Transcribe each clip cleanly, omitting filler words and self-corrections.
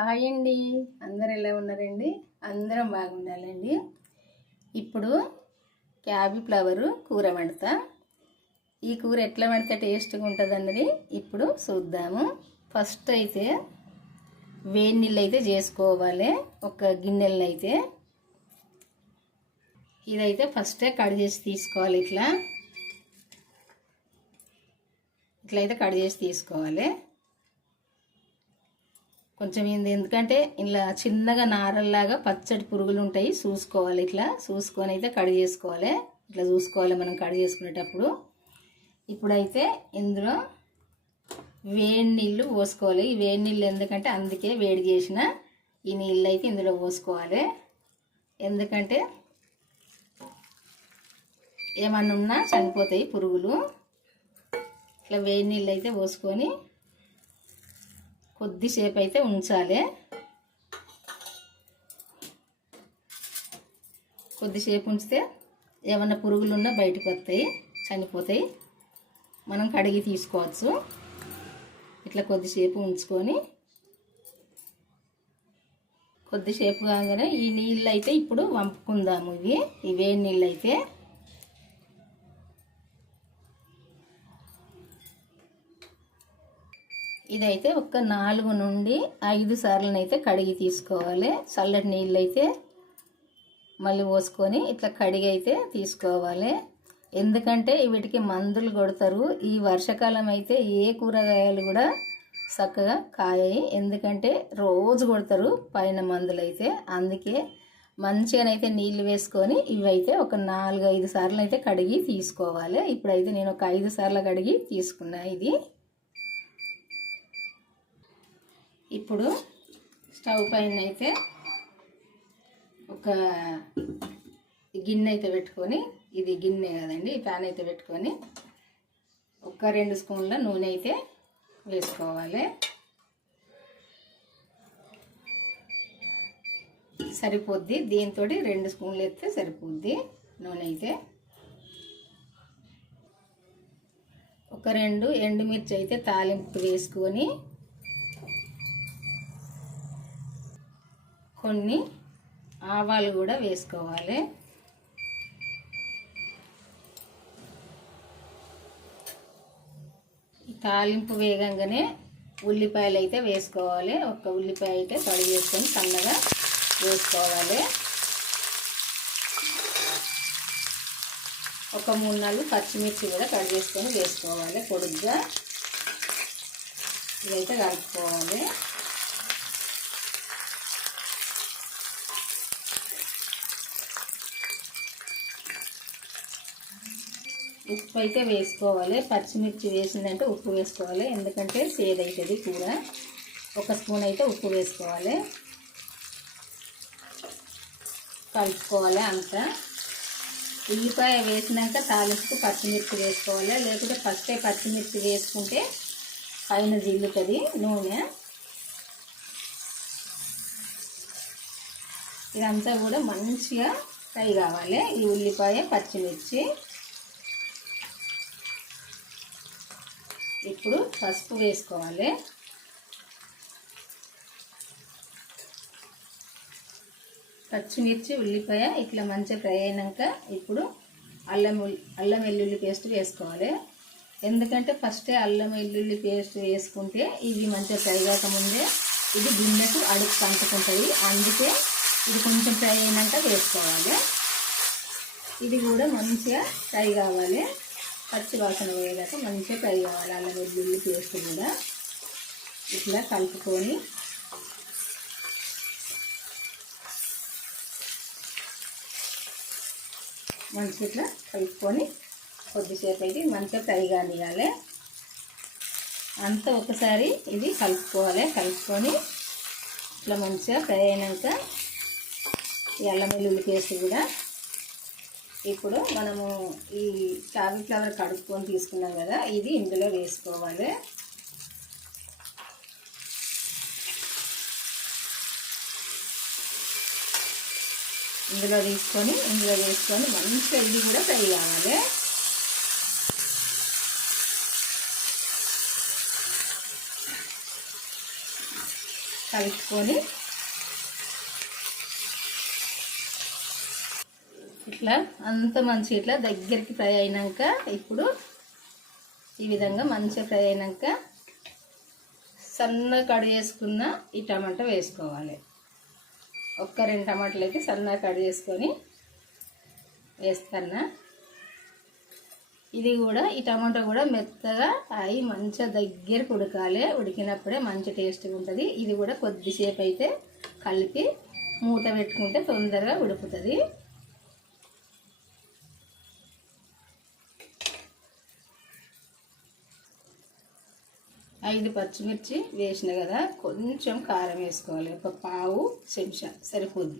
Hi అండి, అందరు ఎలా ఉన్నారండి? అందరం బాగుండాలండి. ఇప్పుడు క్యాలీఫ్లవర్ కూర వండుతా. ఈ కూర ఎట్లా వండితే టేస్ట్గా ఉంటుంది అన్నది ఇప్పుడు చూద్దాము. ఫస్ట్ అయితే వేడి నీళ్ళు అయితే చేసుకోవాలి. ఒక గిన్నెలను అయితే ఇదైతే ఫస్టే కట్ చేసి తీసుకోవాలి. ఇట్లయితే కట్ చేసి తీసుకోవాలి. కొంచెం ఎందుకంటే ఇలా చిన్నగా నారల్లాగా పచ్చడి పురుగులు ఉంటాయి, చూసుకోవాలి. ఇట్లా చూసుకొని అయితే కట్ చేసుకోవాలి. ఇట్లా చూసుకోవాలి మనం కట్ చేసుకునేటప్పుడు. ఇప్పుడైతే ఇందులో వేడి నీళ్ళు పోసుకోవాలి. ఈ వేడి నీళ్ళు ఎందుకంటే అందుకే వేడి చేసిన ఈ నీళ్ళు అయితే ఇందులో పోసుకోవాలి. ఎందుకంటే ఏమన్నా ఉన్నా చనిపోతాయి పురుగులు. ఇట్లా వేడి నీళ్ళు అయితే పోసుకొని కొద్దిసేపు అయితే ఉంచాలి. కొద్దిసేపు ఉంచితే ఏమన్నా పురుగులు ఉన్నా బయటకు వస్తాయి, చనిపోతాయి. మనం కడిగి తీసుకోవచ్చు. ఇట్లా కొద్దిసేపు ఉంచుకొని కొద్దిసేపు కాగానే ఈ నీళ్ళు అయితే ఇప్పుడు వంపుకుందాము. ఈ వేడి నీళ్ళు అయితే ఇదైతే ఒక 4 నుండి 5 సార్లనైతే కడిగి తీసుకోవాలి. చల్లటి నీళ్ళు అయితే మళ్ళీ పోసుకొని ఇట్లా కడిగి అయితే తీసుకోవాలి. ఎందుకంటే వీటికి మందులు కొడతారు. ఈ వర్షాకాలం అయితే ఏ కూరగాయలు కూడా చక్కగా కాయాయి. ఎందుకంటే రోజు కొడతారు పైన మందులు అయితే. అందుకే మంచిగానైతే నీళ్ళు వేసుకొని ఇవైతే ఒక 4-5 సార్లు అయితే కడిగి తీసుకోవాలి. ఇప్పుడైతే నేను ఒక 5 సార్లు కడిగి తీసుకున్నా. ఇది ఇప్పుడు స్టవ్ పైన అయితే ఒక గిన్నె అయితే పెట్టుకొని, ఇది గిన్నె కదండి, ఈ ప్యాన్ అయితే పెట్టుకొని ఒక 2 స్పూన్ల నూనె అయితే వేసుకోవాలి. సరిపోద్ది. దీంతో 2 స్పూన్లు వేస్తే సరిపోద్ది నూనె అయితే. ఒక 2 ఎండుమిర్చి అయితే తాలింపు వేసుకొని కొన్ని ఆవాలు కూడా వేసుకోవాలి. తాలింపు వేగంగానే ఉల్లిపాయలు అయితే వేసుకోవాలి. ఒక ఉల్లిపాయ అయితే తొడిగి వేసుకొని సన్నగా వేసుకోవాలి. ఒక 3-4 పచ్చిమిర్చి కూడా కట్ చేసుకొని వేసుకోవాలి పొడుగ్గా. ఇదైతే కలుపుకోవాలి. ఉప్పు అయితే వేసుకోవాలి. పచ్చిమిర్చి వేసిందంటే ఉప్పు వేసుకోవాలి, ఎందుకంటే సేదు అవుతుంది కూర. 1 స్పూన్ అయితే ఉప్పు వేసుకోవాలి. కలుపుకోవాలి అంతా. ఉల్లిపాయ వేసినాక తాలింపుకు పచ్చిమిర్చి వేసుకోవాలి. లేకుంటే ఫస్టే పచ్చిమిర్చి వేసుకుంటే పైన జిల్లుతుంది నూనె. ఇదంతా కూడా మంచిగా ఫ్రై కావాలి. ఈ ఉల్లిపాయ పచ్చిమిర్చి. ఇప్పుడు పసుపు వేసుకోవాలి. పచ్చిమిర్చి ఉల్లిపాయ ఇట్లా మంచిగా ఫ్రై అయినాక ఇప్పుడు అల్లం వెల్లుల్లి పేస్ట్ వేసుకోవాలి. ఎందుకంటే ఫస్టే అల్లం వెల్లుల్లి పేస్ట్ వేసుకుంటే ఇవి మంచిగా ఫ్రై కాకముందే ఇది గిన్నెకు అడుగు కంటుకుంటుంది. అందుకే ఇది కొంచెం ఫ్రై అయినాక వేసుకోవాలి. ఇది కూడా మంచిగా ఫ్రై కావాలి. పచ్చి వాసన పోయేదాకా మంచిగా ఫ్రై కావాలి. అల్లం వెల్లుల్లి పేస్ట్ కూడా ఇట్లా కలుపుకొని మంచిగా ఇట్లా కలుపుకొని కొద్దిసేపు అయితే మంచిగా ఫ్రై కానియాలి. అంతా ఒకసారి ఇది కలుపుకోవాలి. కలుపుకొని ఇట్లా మంచిగా ఫ్రై అయినాక ఈ అల్లం వెల్లుల్లి పేస్ట్ కూడా ఇప్పుడు మనము ఈ క్యాలీఫ్లవర్ కడుక్కొని తీసుకున్నాం కదా, ఇది ఇందులో వేసుకోవాలి. ఇందులో వేసుకొని మంచిగా ఇది కూడా ఫ్రై కావాలి. కలుపుకొని ఇట్లా అంత మంచి ఇట్లా దగ్గరికి ఫ్రై అయినాక ఇప్పుడు ఈ విధంగా మంచిగా ఫ్రై అయినాక సన్నగా కట్ చేసుకున్న ఈ టమాటా వేసుకోవాలి. ఒక్క 2 టమాటాలు అయితే సన్నగా కట్ చేసుకొని వేస్తున్నా. ఇది కూడా ఈ టమాటా కూడా మెత్తగా అయి మంచిగా దగ్గరికి ఉడకాలి. ఉడికినప్పుడే మంచి టేస్ట్గా ఉంటుంది. ఇది కూడా కొద్దిసేపు అయితే కలిపి మూత పెట్టుకుంటే తొందరగా ఉడుకుతుంది. ఐదు పచ్చిమిర్చి వేసిన కదా, కొంచెం కారం వేసుకోవాలి. ఒక పావు చెంచా సరిపోద్ది.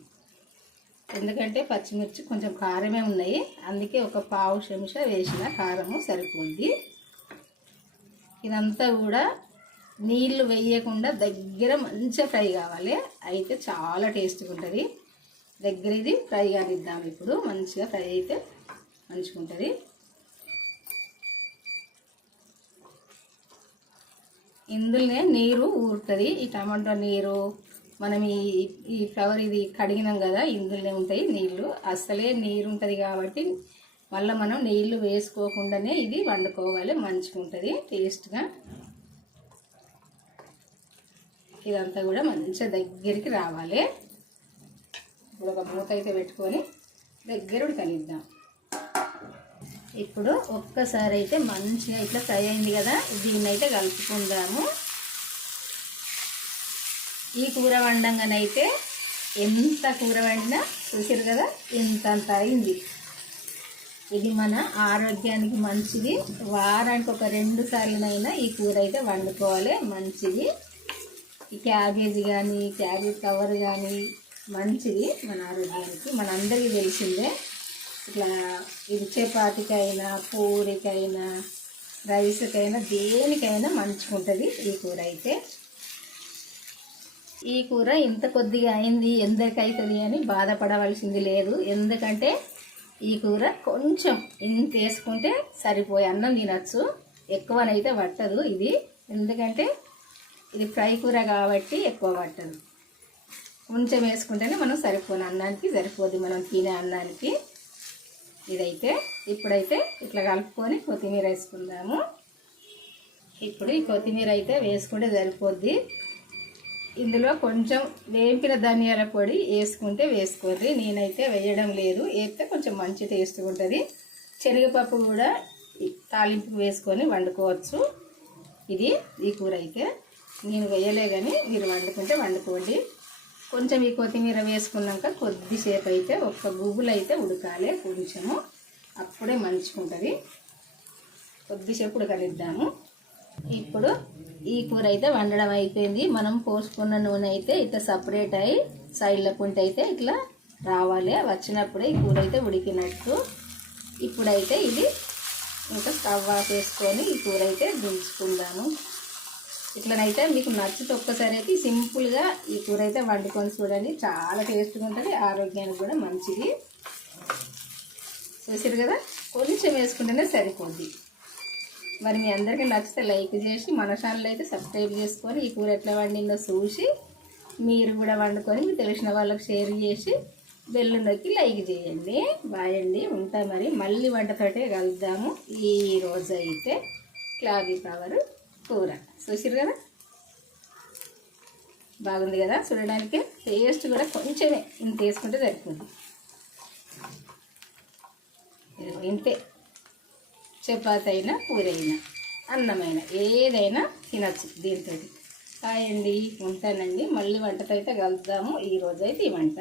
ఎందుకంటే పచ్చిమిర్చి కొంచెం కారమే ఉన్నాయి, అందుకే ఒక పావు చెంచా వేసిన కారము సరిపోద్ది. ఇదంతా కూడా నీళ్లు వేయకుండా దగ్గర మంచిగా ఫ్రై కావాలి. అయితే చాలా టేస్ట్గా ఉంటుంది. దగ్గర ఇది ఫ్రై కానిద్దాం. ఇప్పుడు మంచిగా ఫ్రై అయితే మంచిగా ఉంటుంది. ఇందులోనే నీరు ఊరుతుంది. ఈ టమాటా నీరు మనం ఈ ఫ్లవర్ ఇది కడిగినాం కదా, ఇందులోనే ఉంటాయి నీళ్ళు. అసలే నీరు ఉంటుంది కాబట్టి మళ్ళీ మనం నీళ్ళు వేసుకోకుండానే ఇది వండుకోవాలి. మంచిగా ఉంటుంది టేస్ట్గా. ఇదంతా కూడా మంచిగా దగ్గరికి రావాలి. ఇప్పుడు ఒక మూత అయితే పెట్టుకొని దగ్గర ఉడకనిద్దాం. ఇప్పుడు ఒక్కసారి అయితే మంచిగా ఇట్లా ఫ్రై అయింది కదా, దీన్ని అయితే కలుపుకుందాము. ఈ కూర వండంగానైతే ఎంత కూర వండినా చూసారు కదా, ఇంతంత అయింది. ఇది మన ఆరోగ్యానికి మంచిది. వారానికి ఒక 2 సార్లునైనా ఈ కూర అయితే వండుకోవాలి. మంచిది. ఈ క్యాబేజీ కానీ క్యాబేజీ కవర్ కానీ మంచిది మన ఆరోగ్యానికి. మనందరికీ తెలిసిందే. ఇట్లా ఇది చపాతీకైనా పూరికైనా రైస్కైనా దేనికైనా మంచిగా ఉంటుంది ఈ కూర అయితే. ఈ కూర ఇంత కొద్దిగా అయింది ఎందుకైతుంది అని బాధపడవలసింది లేదు. ఎందుకంటే ఈ కూర కొంచెం ఇంత వేసుకుంటే సరిపోయే అన్నం తినచ్చు. ఎక్కువనైతే పట్టదు ఇది. ఎందుకంటే ఇది ఫ్రై కూర కాబట్టి ఎక్కువ పట్టదు. కొంచెం వేసుకుంటేనే మనం సరిపోని అన్నానికి సరిపోద్ది, మనం తినే అన్నానికి. ఇదైతే ఇప్పుడైతే ఇట్లా కలుపుకొని కొత్తిమీర వేసుకుందాము. ఇప్పుడు ఈ కొత్తిమీర అయితే వేసుకుంటే సరిపోద్ది. ఇందులో కొంచెం వేంపిన ధనియాల పొడి వేసుకుంటే వేసుకోండి. నేనైతే వేయడం లేదు. వేస్తే కొంచెం మంచి టేస్ట్గా ఉంటుంది. శనగపప్పు కూడా తాలింపు వేసుకొని వండుకోవచ్చు. ఇది ఈ కూర అయితే నేను వేయలే, కానీ మీరు వండుకుంటే వండుకోండి. కొంచెం ఈ కొత్తిమీర వేసుకున్నాక కొద్దిసేపు అయితే ఒక్క గుగ్గులు అయితే ఉడకాలి కొంచెము, అప్పుడే మంచిగా ఉంటుంది. కొద్దిసేపు ఉడకనిద్దాము. ఇప్పుడు ఈ కూర అయితే వండడం అయిపోయింది. మనం పోసుకున్న నూనె అయితే ఇట్లా సపరేట్ అయ్యి సైడ్ల పుంట అయితే ఇట్లా రావాలి. వచ్చినప్పుడే ఈ కూర అయితే ఉడికినట్టు. ఇప్పుడైతే ఇది ఇంకా స్టవ్ ఆఫ్ వేసుకొని ఈ కూర అయితే దించుకుందాము. ఇట్లనైతే మీకు నచ్చితే ఒక్కసారి అయితే సింపుల్గా ఈ కూర అయితే వండుకొని చూడండి. చాలా టేస్ట్గా ఉంటుంది, ఆరోగ్యానికి కూడా మంచిది. చూసారు కదా, కొంచెం వేసుకుంటేనే సరిపోద్ది. మరి మీ అందరికీ నచ్చితే లైక్ చేసి మన ఛానల్ అయితే సబ్స్క్రైబ్ చేసుకొని ఈ కూర ఎట్లా వండిందో చూసి మీరు కూడా వండుకొని మీకు తెలిసిన వాళ్ళకి షేర్ చేసి బెల్ నొక్కి లైక్ చేయండి. బాయ్ అండి, ఉంటా. మరి మళ్ళీ వంటతోటే కలుద్దాము. ఈ రోజు అయితే క్యాలీఫ్లవర్ కూర చూసారు కదా, బాగుంది కదా చూడడానికి. టేస్ట్ కూడా కొంచెమే ఇంత వేసుకుంటే సరిపోతుంది. ఇంతే. చపాతీ అయినా పూరి అయినా అన్నమైనా ఏదైనా తినచ్చు దీంతో. బాయ్ అండి, ఉంటానండి. మళ్ళీ వంటతో అయితే కలుద్దాము. ఈరోజు అయితే ఈ వంట.